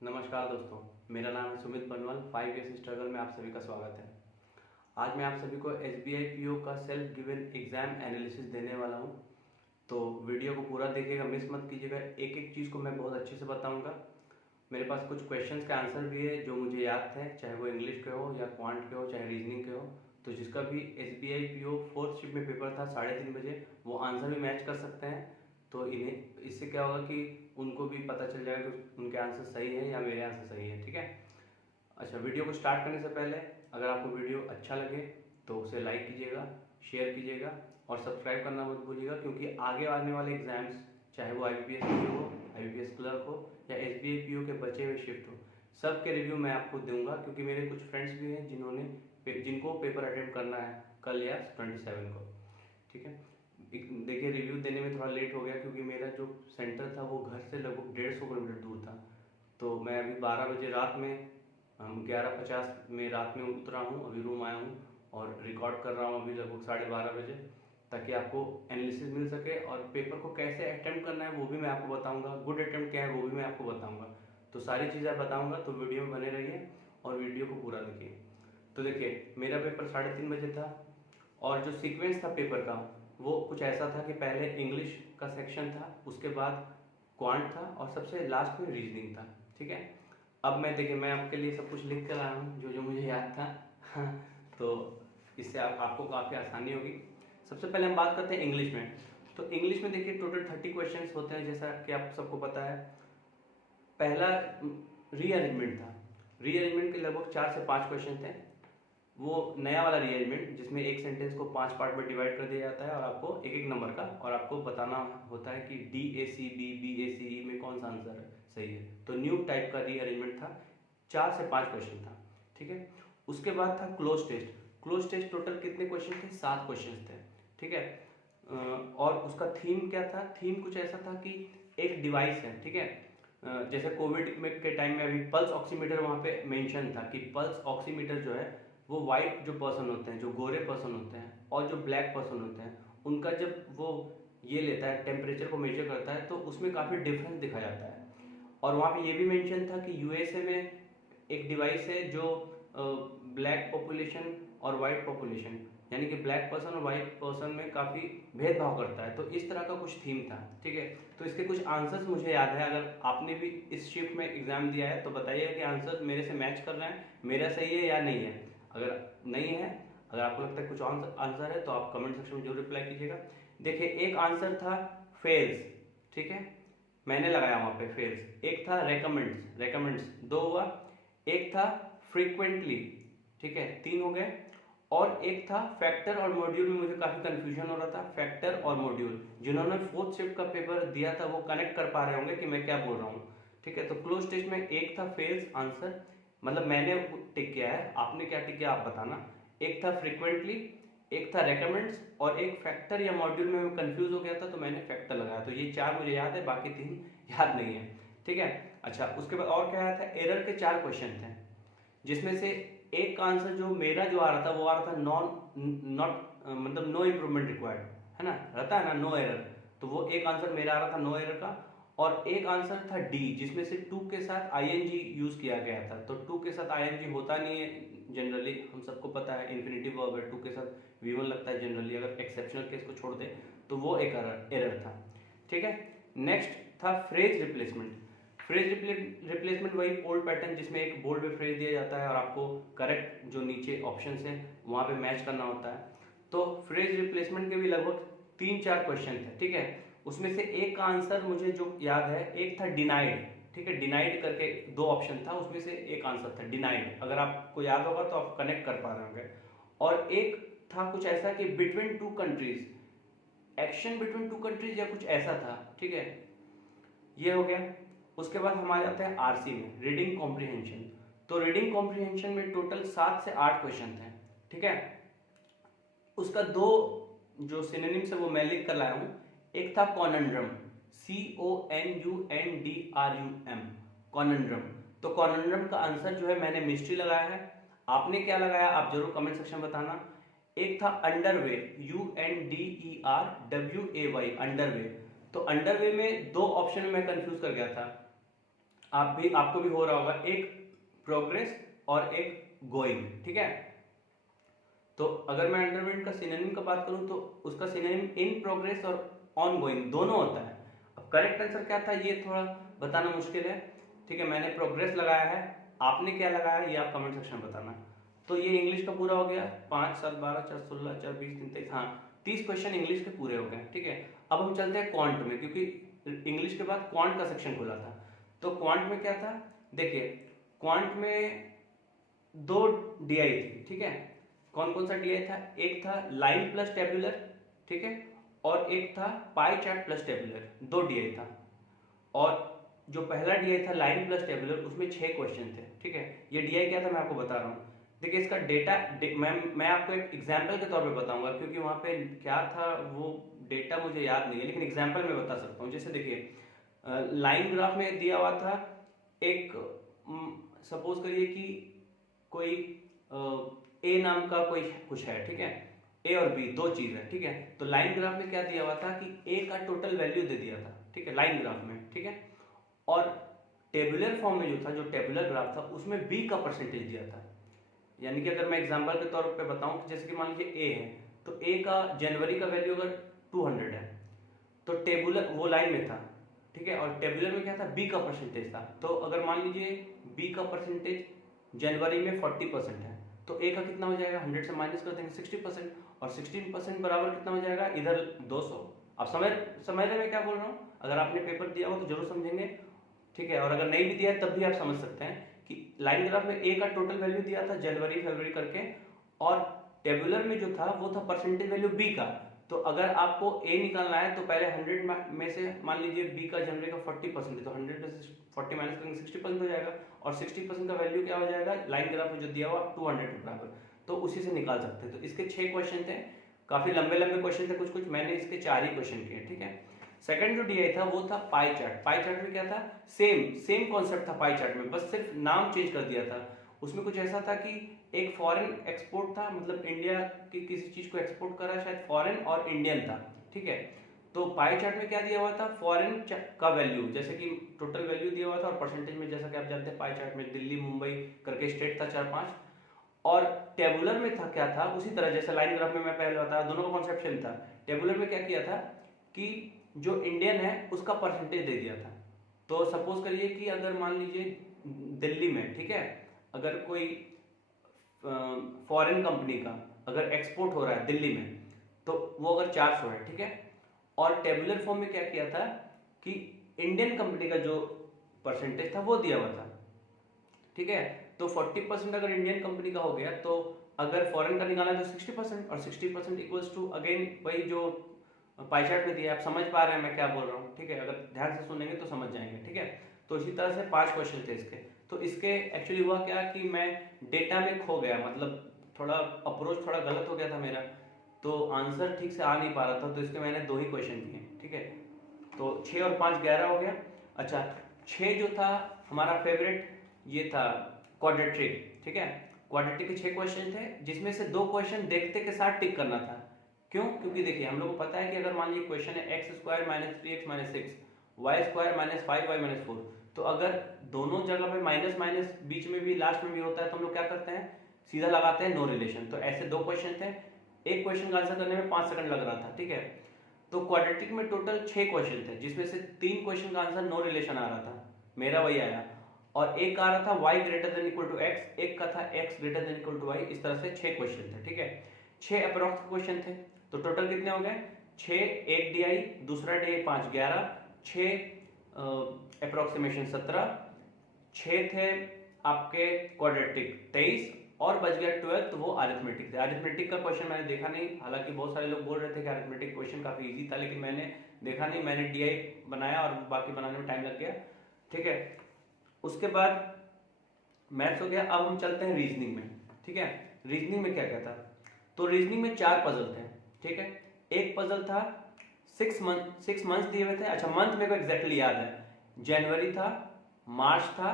नमस्कार दोस्तों, मेरा नाम है सुमित बनवाल। 5 इयर्स स्ट्रगल में आप सभी का स्वागत है। आज मैं आप सभी को SBI PO का सेल्फ गिवन एग्जाम एनालिसिस देने वाला हूं। तो वीडियो को पूरा देखिएगा, मिस मत कीजिएगा। एक एक चीज़ को मैं बहुत अच्छे से बताऊंगा। मेरे पास कुछ क्वेश्चंस के आंसर भी है जो मुझे याद थे, चाहे वो इंग्लिश के हो या क्वांट के हो, चाहे रीजनिंग के हो। तो जिसका भी SBI PO 4th शिफ्ट में पेपर था 3:30 बजे, वो आंसर भी मैच कर सकते हैं। तो इन्हें इससे क्या होगा कि उनको भी पता चल जाएगा कि उनके आंसर सही है या मेरे आंसर सही है। ठीक है। अच्छा, वीडियो को स्टार्ट करने से पहले अगर आपको वीडियो अच्छा लगे तो उसे लाइक कीजिएगा, शेयर कीजिएगा और सब्सक्राइब करना मत भूलिएगा, क्योंकि आगे आने वाले एग्जाम्स, चाहे वो IPS PO हो, IPS क्लर्क हो या SBI PO के बचे हुए शिफ्ट हो, सब के रिव्यू मैं आपको दूंगा। क्योंकि मेरे कुछ फ्रेंड्स भी हैं जिनको पेपर अटेम्प्ट करना है कल या 27 को। ठीक है। देखिए, रिव्यू देने में थोड़ा लेट हो गया क्योंकि मेरा जो सेंटर था वो घर से लगभग 150 किलोमीटर दूर था। तो मैं अभी 12 बजे रात में 11:50 में रात में उतरा हूँ, अभी रूम आया हूँ और रिकॉर्ड कर रहा हूँ अभी लगभग 12:30 बजे, ताकि आपको एनालिसिस मिल सके और पेपर को कैसे अटेम्प्ट करना है वो भी मैं आपको बताऊँगा। गुड अटेम्प्ट क्या है वो भी मैं आपको बताऊँगा। तो सारी चीज़ें बताऊँगा, तो वीडियो में बने रहिए और वीडियो को पूरा देखिए। तो देखिए, मेरा पेपर 3:30 बजे था और जो सीक्वेंस था पेपर का वो कुछ ऐसा था कि पहले इंग्लिश का सेक्शन था, उसके बाद क्वांट था और सबसे लास्ट में रीजनिंग था। ठीक है। अब मैं देखिए, मैं आपके लिए सब कुछ लिख कर लाया हूँ जो जो मुझे याद था। तो इससे आपको काफ़ी आसानी होगी। सबसे पहले हम बात करते हैं इंग्लिश में। तो इंग्लिश में देखिए, टोटल 30 क्वेश्चन होते हैं, जैसा कि आप सबको पता है। पहला रीअरेंजमेंट था। रीअरेंजमेंट के लगभग 4 से 5 क्वेश्चन थे। वो नया वाला रीअरेंजमेंट जिसमें एक सेंटेंस को 5 पार्ट में डिवाइड कर दिया जाता है और आपको एक एक नंबर का, और आपको बताना होता है कि DACB BACE में कौन सा आंसर सही है। तो न्यू टाइप का रीअरेंजमेंट था, 4 से 5 क्वेश्चन था। ठीक है। उसके बाद था close test. Close test total कितने क्वेश्चन थे? 7 क्वेश्चन थे। ठीक है। और उसका थीम क्या था? थीम कुछ ऐसा था कि एक डिवाइस है, ठीक है। जैसे कोविड में के टाइम में अभी पल्स ऑक्सीमीटर वहाँ पे मेंशन था कि पल्स ऑक्सीमीटर जो है वो वाइट जो पर्सन होते हैं, जो गोरे पर्सन होते हैं, और जो ब्लैक पर्सन होते हैं, उनका जब वो ये लेता है, टेम्परेचर को मेजर करता है, तो उसमें काफ़ी डिफरेंस दिखा जाता है। और वहाँ पे ये भी मेंशन था कि USA में एक डिवाइस है जो ब्लैक पॉपुलेशन और वाइट पॉपुलेशन, यानी कि ब्लैक पर्सन और वाइट पर्सन में काफ़ी भेदभाव करता है। तो इस तरह का कुछ थीम था। ठीक है। तो इसके कुछ आंसर्स मुझे याद है। अगर आपने भी इस शिफ्ट में एग्जाम दिया है तो बताइए कि आंसर मेरे से मैच कर रहे हैं, मेरा सही है या नहीं है। अगर नहीं है, अगर आपको लगता है कुछ आंसर है, तो आप कमेंट सेक्शन में जरूर रिप्लाई कीजिएगा। देखिए, एक आंसर था फेल्स। ठीक है, मैंने लगाया वहां पे फेल्स। एक था रेकमेंड्स, रेकमेंड्स 2 हुआ। एक था फ्रीक्वेंटली, ठीक है, 3 हो गए। और एक था फैक्टर और मॉड्यूल में मुझे काफी कंफ्यूजन हो रहा था। फैक्टर और मॉड्यूल, जिन्होंने 4th शिफ्ट का पेपर दिया था वो कनेक्ट कर पा रहे होंगे कि मैं क्या बोल रहा हूँ। ठीक है। तो क्लोज टेस्ट में एक था फेल्स आंसर, मतलब मैंने टिक किया है, आपने क्या टिक किया आप बताना। एक था फ्रीक्वेंटली, एक था रेकमेंड्स, और एक फैक्टर या मॉड्यूल में मैं कंफ्यूज हो गया था तो मैंने फैक्टर लगाया। तो ये 4 मुझे याद है, बाकी 3 याद नहीं है। ठीक है। अच्छा, उसके बाद और क्या आया था? एरर के 4 क्वेश्चन थे, जिसमें से एक का आंसर जो मेरा जो आ रहा था वो आ रहा था नॉट मतलब नो इम्प्रूवमेंट रिक्वायर्ड, है ना, रहता है ना, नो एरर। तो वो एक आंसर मेरा आ रहा था नो एरर का। और एक आंसर था डी, जिसमें से टू के साथ आईएनजी यूज किया गया था। तो टू के साथ आईएनजी होता नहीं है जनरली, हम सबको पता है, इन्फिनेटिव वर्ब है, टू के साथ V1 लगता है जनरली, अगर एक्सेप्शनल केस को छोड़ दे तो वो एक एरर था। ठीक है। नेक्स्ट था फ्रेज रिप्लेसमेंट। फ्रेज रिप्लेसमेंट वही ओल्ड पैटर्न जिसमें एक बोल्ड में फ्रेज दिया जाता है और आपको करेक्ट जो नीचे ऑप्शंस हैं वहां पे मैच करना होता है। तो फ्रेज रिप्लेसमेंट के भी लगभग 3-4 क्वेश्चन थे। ठीक है। उसमें से एक का आंसर मुझे जो याद है, एक था डिनाइड। ठीक है, डिनाइड करके 2 ऑप्शन था, उसमें से एक आंसर था डिनाइड। अगर आपको याद होगा तो आप कनेक्ट कर पा रहे होंगे। और एक था कुछ ऐसा कि between two countries, action between two countries या कुछ ऐसा था। ठीक है, ये हो गया। उसके बाद हमारे आते हैं RC में, रीडिंग कॉम्प्रिहेंशन। तो रीडिंग कॉम्प्रिहेंशन में टोटल 7 से 8 क्वेश्चन थे। ठीक है। उसका 2 जो सिनोनिम्स है वो मैं लिख कर लाया हूं। एक था कॉनंड्रम, CONUNDRUM, कॉनंड्रम। तो कॉनंड्रम का आंसर जो है मैंने मिस्ट्री लगाया है। आपने क्या लगाया आप जरूर कमेंट सेक्शन में बताना। एक था अंडरवे, UNDERWAY, अंडरवे। तो अंडरवे में 2 ऑप्शन में मैं कंफ्यूज कर गया था। आपको भी हो रहा होगा, एक प्रोग्रेस और एक गोइंग, ठीक है। तो अगर मैं अंडरवेंट का सिनोनिम का बात करूं तो उसका सिनोनिम इन प्रोग्रेस और ऑन गोइंग दोनों होता है। अब करेक्ट आंसर क्या था ये थोड़ा बताना मुश्किल है, ठीक है। मैंने प्रोग्रेस लगाया है, आपने क्या लगाया ये आप कमेंट सेक्शन में बताना। तो ये इंग्लिश का पूरा हो गया, 5 7 12 4 16 4 20 3 23, हाँ 30 क्वेश्चन इंग्लिश के पूरे हो गए, ठीक है। अब हम चलते हैं क्वांट में, क्योंकि इंग्लिश के बाद क्वांट का सेक्शन खुला था। तो क्वांट में क्या था, देखिए क्वांट में दो डीआई थी, ठीक है। कौन कौन सा डीआई था, एक था लाइन प्लस टेबुलर, ठीक है, और एक था पाई चार्ट प्लस टेबुलर, दो डीआई था। और जो पहला डीआई था लाइन प्लस टेबुलर, उसमें 6 क्वेश्चन थे, ठीक है। ये डीआई क्या था मैं आपको बता रहा हूँ। देखिए इसका डेटा मैं आपको एक एग्जाम्पल के तौर पे बताऊंगा, क्योंकि वहां पे क्या था वो डेटा मुझे याद नहीं है, लेकिन एग्जाम्पल में बता सकता हूँ। जैसे देखिए लाइन ग्राफ में दिया हुआ था एक, सपोज करिए कि कोई ए नाम का कोई कुछ है, ठीक है। ए और बी दो चीज है, ठीक है। तो लाइन ग्राफ में क्या दिया हुआ था कि ए का टोटल वैल्यू दे दिया था, ठीक है, लाइन ग्राफ में, ठीक है। और टेबुलर फॉर्म में जो था, जो टेबुलर ग्राफ था, उसमें बी का परसेंटेज दिया था। यानी कि अगर मैं एग्जांपल के तौर पे बताऊं कि जैसे कि मान लीजिए ए है, तो ए का जनवरी का वैल्यू अगर 200 है, तो टेबुलर वो लाइन में था, ठीक है। और टेबुलर में क्या था, बी का परसेंटेज था। तो अगर मान लीजिए बी का परसेंटेज जनवरी में 40% है, तो ए का कितना हो जाएगा, 100 से माइनस कर देंगे 60%, और 16% बराबर कितना हो जाएगा, इधर 200। आप समझ रहे मैं क्या बोल रहा हूँ, अगर आपने पेपर दिया हो तो जरूर समझेंगे, ठीक है। और अगर नहीं भी दिया है तब भी आप समझ सकते हैं कि लाइन ग्राफ में ए का टोटल वैल्यू दिया था जनवरी फरवरी करके, और टेबुलर में जो था वो था परसेंटेज वैल्यू बी का। तो अगर आपको ए निकालना है तो पहले 100 में से मान लीजिए बी का जनवरी का 40% है, तो 100 में से 40 माइनस करेंगे 60% हो जाएगा, और 60% का वैल्यू क्या हो जाएगा, लाइन ग्राफ में जो दिया हुआ 200 के बराबर। तो उसी से निकाल सकते हैं। तो इसके 6 क्वेश्चन थे, काफी लंबे लंबे क्वेश्चन थे, कुछ कुछ मैंने इसके 4 ही क्वेश्चन किए, ठीक है। सेकंड जो डीआई था वो था पाई चार्ट। पाई चार्ट में क्या था, सेम कॉन्सेप्ट था पाई चार्ट में, बस सिर्फ नाम चेंज कर दिया था। उसमें कुछ ऐसा था कि एक फॉरेन एक्सपोर्ट था, मतलब इंडिया की किसी चीज को एक्सपोर्ट कर रहा है, शायद फॉरेन और इंडियन था, ठीक है। तो पाई चार्ट में क्या दिया हुआ था, फॉरेन का वैल्यू, जैसे कि टोटल वैल्यू दिया हुआ था, और परसेंटेज में जैसा कि आप जानते हैं पाई चार्ट में दिल्ली मुंबई करके स्टेट था 4 5। और टेबुलर में था क्या था, उसी तरह जैसे लाइन ग्राफ में मैं पहले बताया, दोनों का कॉन्सेप्ट सेम था। टेबुलर में क्या किया था कि जो इंडियन है उसका परसेंटेज दे दिया था। तो सपोज करिए कि अगर मान लीजिए दिल्ली में, ठीक है, अगर कोई फॉरेन कंपनी का अगर एक्सपोर्ट हो रहा है दिल्ली में, तो वो अगर 400 है, ठीक है। और टेबुलर फॉर्म में क्या किया था कि इंडियन कंपनी का जो परसेंटेज था वो दिया हुआ था, ठीक है। तो 40% अगर इंडियन कंपनी का हो गया, तो अगर फॉरेन का निकाला तो 60%, और 60% इक्वल्स टू अगेन वही जो पाई चार्ट में दिया। आप समझ पा रहे हैं मैं क्या बोल रहा हूँ, ठीक है। अगर ध्यान से सुनेंगे तो समझ जाएंगे, ठीक है। तो इसी तरह से 5 क्वेश्चन थे इसके। तो इसके एक्चुअली हुआ क्या कि मैं डेटा में खो गया, मतलब थोड़ा अप्रोच थोड़ा गलत हो गया था मेरा, तो आंसर ठीक से आ नहीं पा रहा था। तो इसके मैंने 2 ही क्वेश्चन किए, ठीक है। तो 6 और 5 11 हो गया। अच्छा 6 जो था हमारा फेवरेट, ये था क्वाड्रेटिक, ठीक है। क्वाड्रेटिक के 6 क्वेश्चन थे, जिसमें से 2 क्वेश्चन देखते के साथ टिक करना था। क्यों, क्योंकि देखिए हम लोग को पता है कि अगर मान लीजिए क्वेश्चन है x square minus 3x minus 6, y square minus 5y minus 4, तो अगर दोनों जगह पे माइनस माइनस बीच में भी लास्ट में भी होता है, तो हम लोग क्या करते हैं, सीधा लगाते हैं नो रिलेशन। तो ऐसे 2 क्वेश्चन थे, एक क्वेश्चन का आंसर करने में 5 सेकंड लग रहा था, ठीक है। तो क्वाड्रेटिक में टोटल 6 क्वेश्चन थे, जिसमें से 3 क्वेश्चन का आंसर नो रिलेशन आ रहा था, मेरा वही आया, और एक आ रहा था y greater than equal to x, एक का था x greater than equal to y। इस तरह से 6 क्वेश्चन थे, ठीक है। 6 अप्रोक्स क्वेश्चन थे, तो टोटल कितने हो गए, 6, एक डीआई, दूसरा डीआई 5 11, 6 अप्रोक्सीमेशन 17, 6 थे आपके क्वाड्रेटिक 23, और बच गया 12, तो वो अरिथमेटिक थे। अरिथमेटिक का क्वेश्चन मैंने देखा नहीं, हालांकि बहुत सारे लोग बोल रहे थे कि अरिथमेटिक क्वेश्चन काफी इजी था, लेकिन मैंने देखा नहीं, मैंने डीआई बनाया और बाकी बनाने में टाइम लग गया, ठीक है। उसके बाद मैथ्स हो गया। अब हम चलते हैं रीजनिंग में, ठीक है। रीजनिंग में क्या क्या था, तो रीजनिंग में 4 पजल थे, ठीक है। एक पजल था 6 मंथ दिए हुए थे। अच्छा मंथ मेरे को एग्जैक्टली याद है, जनवरी था, मार्च था,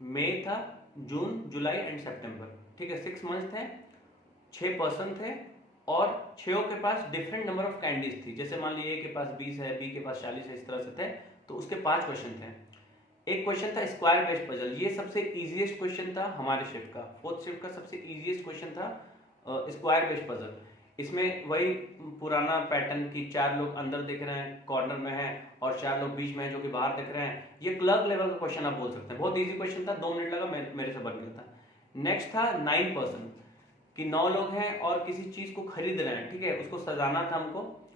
मई था, जून जुलाई एंड सितंबर, ठीक है। 6 मंथ थे, 6 पर्सन थे, और 6 के पास डिफरेंट नंबर ऑफ कैंडीज थी। जैसे मान लीजिए ए के पास 20 है, बी के पास 40 है, इस तरह से थे। तो उसके 5 क्वेश्चन थे। एक क्वेश्चन था स्क्वायर बेस्ड पजल, ये सबसे इजीएस्ट क्वेश्चन था हमारे शिफ्ट का, फोर्थ शिफ्ट का सबसे इजीएस्ट क्वेश्चन था स्क्वायर बेस्ड पजल। इसमें वही पुराना पैटर्न की 4 लोग अंदर दिख रहे हैं कॉर्नर में हैं और 4 लोग बीच में हैं जो कि बाहर दिख रहे हैं। ये क्लर्क लेवल का क्वेश्चन आप बोल सकते हैं, बहुत इजी क्वेश्चन था, 2 मिनट लगा मेरे से बन गया था। नेक्स्ट था 9% कि 9 लोग हैं और किसी चीज को खरीद रहे हैं, ठीक है, उसको सजाना था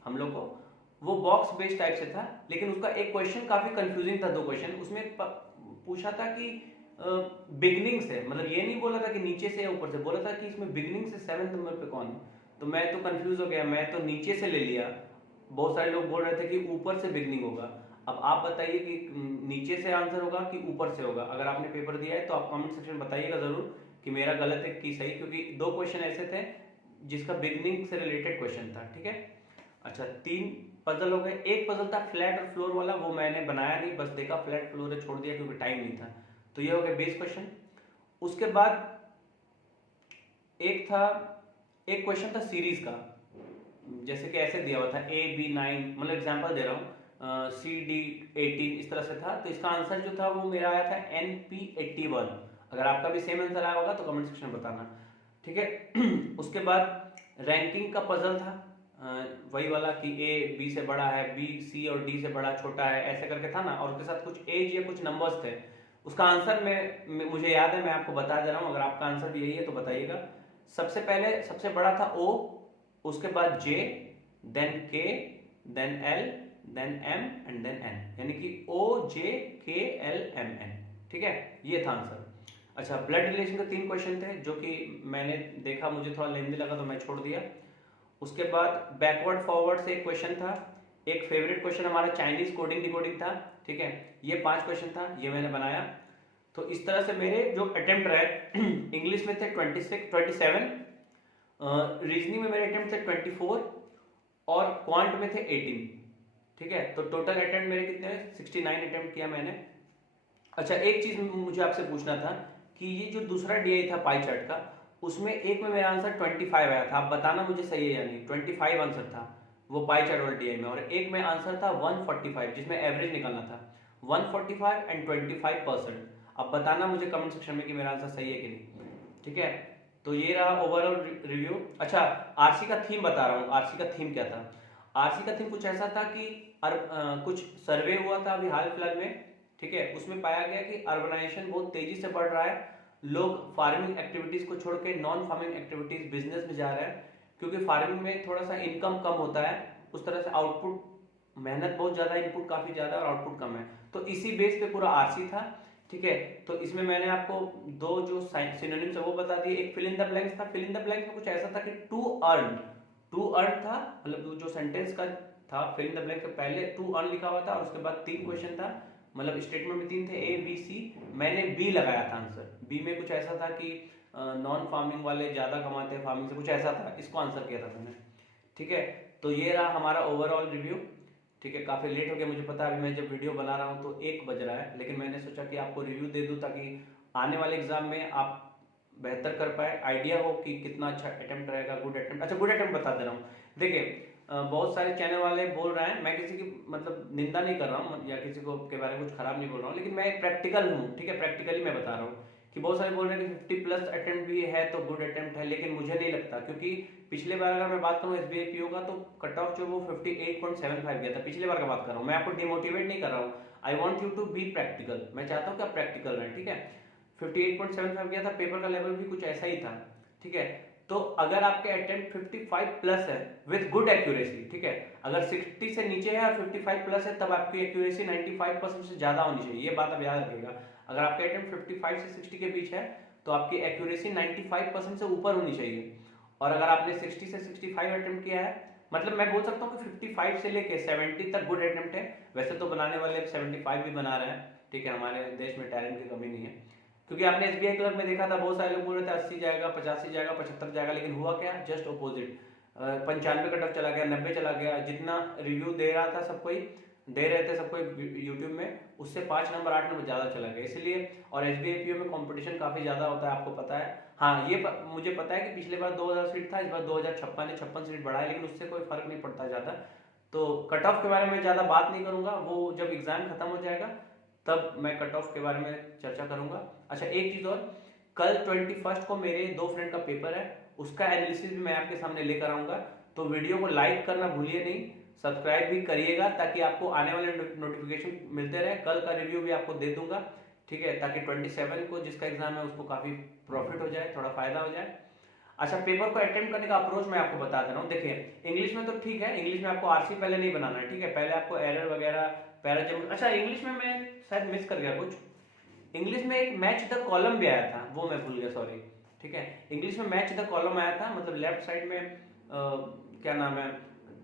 हम लोग को। वो बॉक्स बेस्ड टाइप से था, लेकिन उसका एक क्वेश्चन काफी कंफ्यूजिंग था, 2 क्वेश्चन उसमें पूछा था कि बिगनिंग से, मतलब ये नहीं बोला था कि नीचे से या ऊपर से, बोला था कि इसमें बिगनिंग से 7 नंबर पे कौन है। तो मैं तो कंफ्यूज हो गया, मैं तो नीचे से ले लिया। बहुत सारे लोग बोल रहे थे कि ऊपर से बिगनिंग होगा। अब आप बताइए कि नीचे से आंसर होगा कि ऊपर से होगा। अगर आपने पेपर दिया है तो आप कमेंट सेक्शन में बताइएगा जरूर कि मेरा गलत है कि सही, क्योंकि 2 क्वेश्चन ऐसे थे जिसका बिगनिंग से रिलेटेड क्वेश्चन था, ठीक है। अच्छा, 3 पजल हो गए। एक पजल था फ्लैट और फ्लोर वाला, वो मैंने बनाया नहीं, बस देखा फ्लैट फ्लोर है, छोड़ दिया क्योंकि टाइम नहीं था। तो ये हो गया बेस क्वेश्चन। उसके बाद एक क्वेश्चन था सीरीज का, जैसे कि ऐसे दिया हुआ था AB9, मतलब एग्जांपल दे रहा हूँ, CD18 इस तरह से था। तो इसका आंसर जो था वो मेरा आया था NP81। अगर आपका भी सेम आंसर आया होगा तो कमेंट सेक्शन में बताना, ठीक है। उसके बाद रैंकिंग का पजल था, वही वाला कि A B से बड़ा है, B C और D से बड़ा छोटा है, ऐसे करके था ना, और उसके साथ कुछ एज या कुछ नंबर्स थे। उसका आंसर मुझे याद है, मैं आपको बता दे रहा हूँ, अगर आपका आंसर भी यही है तो बताइएगा। सबसे पहले सबसे बड़ा था O, उसके बाद J, then K, then L, then M and then N, यानी कि O J K L M N, ठीक है, ये था आंसर। अच्छा, ब्लड रिलेशन के 3 क्वेश्चन थे जो कि मैंने देखा, मुझे थोड़ा लेंथी लगा तो मैं छोड़ दिया। उसके बाद बैकवर्ड फॉरवर्ड से एक क्वेश्चन था। एक फेवरेट क्वेश्चन हमारा चाइनीज कोडिंग डिकोडिंग था, ठीक है, ये 5 क्वेश्चन था, ये मैंने बनाया। तो इस तरह से मेरे जो अटेम्प्ट रहे इंग्लिश में थे 27, रीजनिंग में मेरे अटेम्प्ट थे 24 और क्वांट में थे 18, ठीक है। तो टोटल अटेम्प्ट मेरे कितने हैं, 69 अटेम्प्ट किया मैंने। अच्छा, एक चीज मुझे आपसे पूछना था कि ये जो दूसरा डीआई था पाई चार्ट का, उसमें एक में मेरा आंसर 25 आया था, आप बताना मुझे सही है या नहीं। 25 आंसर था वो पाई चार्ट वाले डीआई में, और एक में आंसर था 145 जिसमें एवरेज निकालना था। 145 एंड 25%, अब बताना मुझे कमेंट सेक्शन में कि मेरा आंसर सही है कि नहीं, ठीक है। तो ये रहा ओवरऑल रिव्यू। अच्छा, आरसी का थीम बता रहा हूँ, आरसी का थीम क्या था। आरसी का थीम कुछ ऐसा था कि कुछ सर्वे हुआ था अभी हाल फिलहाल में, ठीक है, उसमें पाया गया कि अर्बनाइजेशन बहुत तेजी से बढ़ रहा है, लोग फार्मिंग एक्टिविटीज को छोड़ के नॉन फार्मिंग एक्टिविटीज बिजनेस में जा रहे हैं, क्योंकि फार्मिंग में थोड़ा सा इनकम कम होता है, उस तरह से आउटपुट, मेहनत बहुत ज्यादा, इनपुट काफी ज्यादा और आउटपुट कम है। तो इसी बेस पे पूरा आरसी था, ठीक है। तो इसमें मैंने आपको 2 जो सिनोनिम्स है वो बता दिए। एक फिल इन द ब्लैंक्स था, फिल इन द ब्लैंक्स में कुछ ऐसा था कि टू अर्न था, मतलब जो सेंटेंस का था फिल इन द ब्लैंक से पहले टू अर्न लिखा हुआ था और उसके बाद 3 क्वेश्चन था, मतलब स्टेटमेंट में 3 थे, A B C, मैंने B लगाया था आंसर। B में कुछ ऐसा था कि नॉन फार्मिंग वाले ज्यादा कमाते हैं फार्मिंग से, कुछ ऐसा था, इसको आंसर किया था मैंने, ठीक है। तो ये रहा हमारा ओवरऑल रिव्यू, ठीक है। काफी लेट हो गया मुझे पता है, अभी मैं जब वीडियो बना रहा हूँ तो 1 बज रहा है, लेकिन मैंने सोचा कि आपको रिव्यू दे दूं ताकि आने वाले एग्जाम में आप बेहतर कर पाए, आइडिया हो कि कितना अच्छा अटेम्प्ट रहेगा, गुड अटेम्प्ट। अच्छा, गुड अटेम्प्ट बता दे रहा हूँ, देखिए बहुत सारे चैनल वाले बोल रहे हैं, मैं किसी की मतलब निंदा नहीं कर रहा हूँ या किसी को के बारे में कुछ खराब नहीं बोल रहा हूँ, लेकिन मैं प्रैक्टिकल हूँ, ठीक है, प्रैक्टिकली मैं बता रहा हूँ कि बहुत सारे बोल रहे हैं कि 50+ अटेम्प्ट भी है तो गुड अटेम्प्ट है, लेकिन मुझे नहीं लगता, क्योंकि पिछले बार अगर मैं बात करूँ एसबीआई पीओ का तो कट ऑफ जो वो 58.75 गया था, पिछले बार का बात कर रहा हूँ, मैं आपको डिमोटिवेट नहीं कर रहा हूँ, I want you to be practical, मैं चाहता हूँ कि आप प्रैक्टिकल रहें, ठीक है। 58.75 गया था, पेपर का लेवल भी कुछ ऐसा ही था, ठीक है। तो अगर आपके अटेम्प्ट 55+ है विद गुड एक्यूरेसी, ठीक है, अगर 60 से नीचे है और 55+ है तब आपकी एक्यूरेसी 95% से ज्यादा होनी चाहिए, ये बात आप याद रखिएगा। अगर आपके अटेम्प्ट 55 से 60 के बीच है तो आपकी एक्यूरेसी 95% से ऊपर होनी चाहिए, और अगर आपने 60 से 65 अटेम्प्ट किया है, मतलब मैं बोल सकता हूँ कि 55 से लेके 70 तक गुड अटेम्प्ट है। वैसे तो बनाने वाले 75 भी बना रहे हैं, ठीक है, हमारे देश में टैलेंट की कमी नहीं है, क्योंकि आपने एसबीआई क्लर्क में देखा था बहुत सारे लोग बोल रहे थे 80 जाएगा, 85 जाएगा, 75 जाएगा, लेकिन हुआ क्या, जस्ट ऑपोजिट, 95 कट ऑफ चला गया, 90 चला गया। जितना रिव्यू दे रहा था सब कोई दे रहे थे, सब कोई यूट्यूब में, उससे 5 नंबर 8 नंबर ज्यादा चला गया, इसलिए। और एसबीआई पीओ में कंपटीशन काफी ज्यादा होता है, आपको पता है। हाँ, ये मुझे पता है कि पिछले बार 2000 सीट था, इस बार 2056 है, 56 सीट बढ़ा है, लेकिन उससे कोई फर्क नहीं पड़ता ज्यादा। तो कट ऑफ के बारे में ज्यादा बात नहीं करूंगा, वो जब एग्जाम खत्म हो जाएगा तब मैं कट ऑफ के बारे में चर्चा करूंगा। अच्छा, एक चीज़ और, कल 21 को मेरे 2 फ्रेंड का पेपर है, उसका एनालिसिस भी मैं आपके सामने लेकर आऊंगा। तो वीडियो को लाइक करना भूलिए नहीं, सब्सक्राइब भी करिएगा ताकि आपको आने वाले नोटिफिकेशन मिलते रहे। कल का रिव्यू भी आपको दे दूंगा, ठीक है, ताकि 27 को जिसका एग्जाम है उसको काफ़ी प्रॉफिट हो जाए, थोड़ा फायदा हो जाए। अच्छा, पेपर को अटेम्प्ट करने का अप्रोच मैं आपको बता दे रहा हूँ। देखिए, इंग्लिश में तो ठीक है, इंग्लिश में आपको आरसी पहले नहीं बनाना है, ठीक है, पहले आपको एरर वगैरह पैराजम। अच्छा, इंग्लिश में मैं शायद मिस कर गया कुछ, इंग्लिश में एक मैच द कॉलम भी आया था, वो मैं भूल गया, सॉरी। ठीक है, इंग्लिश में मैच द कॉलम आया था, मतलब लेफ्ट साइड में क्या नाम है,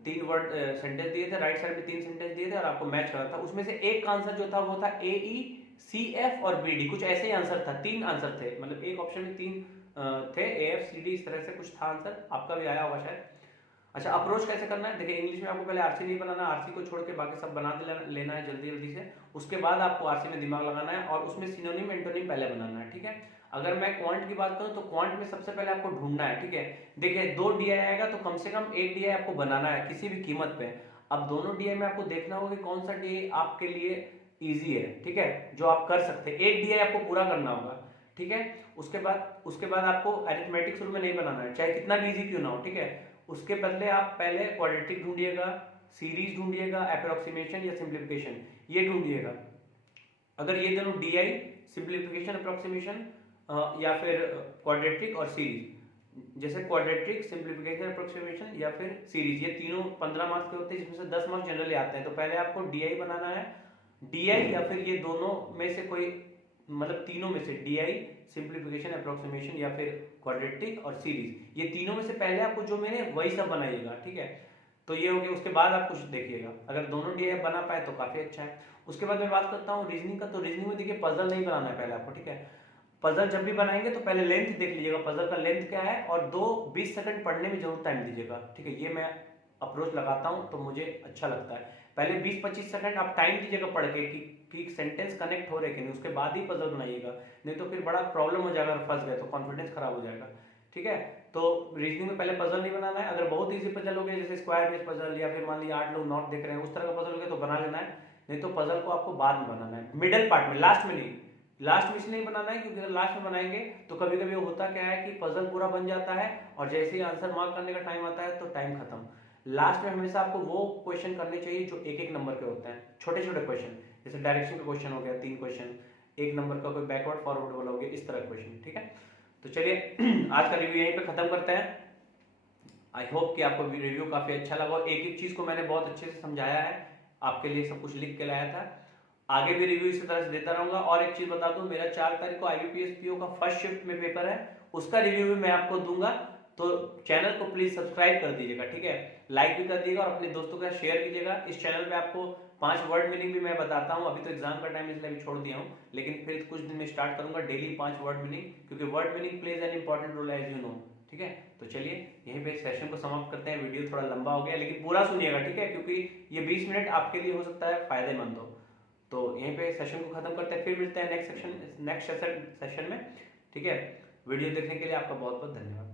3 वर्ड सेंटेंस दिए थे, राइट साइड में 3 सेंटेंस दिए थे और आपको मैच करना था। उसमें से एक आंसर जो था वो था AECF और BD, कुछ ऐसे ही आंसर था, 3 आंसर थे, मतलब एक ऑप्शन में 3 थे, AFCD इस तरह से कुछ था आंसर, आपका भी आया होगा शायद। अच्छा, अप्रोच कैसे करना है, देखिए इंग्लिश में आपको पहले आरसी नहीं बनाना, आरसी को छोड़ के बाकी सब बना लेना है जल्दी जल्दी से। उसके बाद आपको आरसी में दिमाग लगाना है और उसमें सिनोनिम एंटोनिम पहले बनाना है, ठीक है। अगर मैं क्वांट की बात करूं तो क्वांट में सबसे पहले आपको ढूंढना है, ठीक है। देखिए 2 DI आएगा तो कम से कम 1 DI आपको बनाना है किसी भी कीमत पे। अब दोनों DI में आपको देखना होगा कि कौन सा DI आपके लिए ईजी है, ठीक है, जो आप कर सकते हैं। 1 DI आपको पूरा करना होगा, ठीक है। उसके बाद आपको अरिथमेटिक शुरू में नहीं बनाना है, चाहे कितना भी इजी क्यों ना हो, ठीक है। उसके बदले आप पहले क्वाड्रेटिक ढूंढिएगा, सीरीज ढूंढिएगा, अप्रोक्सीमेशन या सिंप्लीफिकेशन, ये ढूंढिएगा। अगर ये दोनों DI, सिंप्लीफिकेशन, अप्रोक्सीमेशन या फिर क्वाड्रेटिक और सीरीज, जैसे क्वाड्रेटिक, सिंप्लीफिकेशन, अप्रोक्सीमेशन या फिर सीरीज, ये तीनों 15 मार्क्स के होते हैं, जिसमें से 10 मार्क्स जनरली आते हैं। तो पहले आपको DI बनाना है, DI या फिर ये दोनों में से कोई, मतलब तीनों में से DI, सिंप्लीफिकेशन, अप्रोक्सीमेशन या फिर क्वाड्रेटिक और सीरीज, ये तीनों में से पहले आपको जो मैंने वही सब बनाइएगा, ठीक है। तो ये हो गया, उसके बाद आप कुछ देखिएगा, अगर दोनों DI बना पाए तो काफी अच्छा है। उसके बाद मैं बात करता हूँ रीजनिंग का। तो रीजनिंग में देखिए पजल नहीं बनाना है पहले आपको, ठीक है। पजल जब भी बनाएंगे तो पहले लेंथ देख लीजिएगा, पजल का लेंथ क्या है, और 20 सेकंड पढ़ने में जरूर टाइम दीजिएगा, ठीक है। ये मैं अप्रोच लगाता हूँ तो मुझे अच्छा लगता है। पहले 20-25 सेकंड आप टाइम दीजिएगा पढ़ के कि सेंटेंस कनेक्ट हो रहे कि नहीं, उसके बाद ही पजल बनाइएगा, नहीं तो फिर बड़ा प्रॉब्लम हो जाएगा, अगर फंस गए तो कॉन्फिडेंस खराब हो जाएगा, ठीक है। तो रीजनिंग में पहले पजल नहीं बनाना है। अगर बहुत इजी पजल हो गया, जैसे स्क्वायर बेस पजल या फिर मान लीजिए 8 लोग नॉट देख रहे हैं, उस तरह का पजल हो गया तो बना लेना है, नहीं तो पजल को आपको बाद में बनाना है, मिडल पार्ट में, लास्ट में नहीं। लास्ट में इसलिए नहीं बनाना है क्योंकि अगर लास्ट में बनाएंगे तो कभी कभी होता क्या है कि पजल पूरा बन जाता है और जैसे ही आंसर मार्क करने का टाइम आता है तो टाइम खत्म। लास्ट में हमेशा आपको वो क्वेश्चन करने चाहिए जो 1-1 नंबर के होते हैं, छोटे छोटे क्वेश्चन, जैसे डायरेक्शन का क्वेश्चन हो गया 3 क्वेश्चन, 1 नंबर का कोई बैकवर्ड फॉरवर्ड वाला हो गया, इस तरह क्वेश्चन, ठीक है। तो चलिए आज का रिव्यू यहीं पे खत्म करते हैं। आई होप कि आपको रिव्यू काफी अच्छा लगा और एक एक चीज को मैंने बहुत अच्छे से समझाया है, आपके लिए सब कुछ लिख के लाया था। आगे भी रिव्यू इसी तरह से देता रहूंगा। और एक चीज बता दूं, मेरा 4 तारीख को IBPS PO का फर्स्ट शिफ्ट में पेपर है, उसका रिव्यू भी मैं आपको दूंगा। तो चैनल को प्लीज सब्सक्राइब कर दीजिएगा, ठीक है, लाइक भी कर दीजिएगा और अपने दोस्तों के साथ शेयर कीजिएगा। इस चैनल पे आपको 5 वर्ड मीनिंग भी मैं बताता हूँ, अभी तो एग्जाम का टाइम इसलिए अभी छोड़ दिया हूँ, लेकिन फिर कुछ दिन में स्टार्ट करूंगा डेली 5 वर्ड मीनिंग, क्योंकि word meaning plays an important role as you know, ठीक है। तो चलिए यहीं पे सेशन को समाप्त करते हैं। वीडियो थोड़ा लंबा हो गया लेकिन पूरा सुनिएगा, ठीक है, क्योंकि ये 20 मिनट आपके लिए हो सकता है फायदेमंद हो। तो यहीं पे सेशन को खत्म करते हैं, फिर मिलते हैं नेक्स्ट सेशन में, ठीक है। वीडियो देखने के लिए आपका बहुत बहुत धन्यवाद।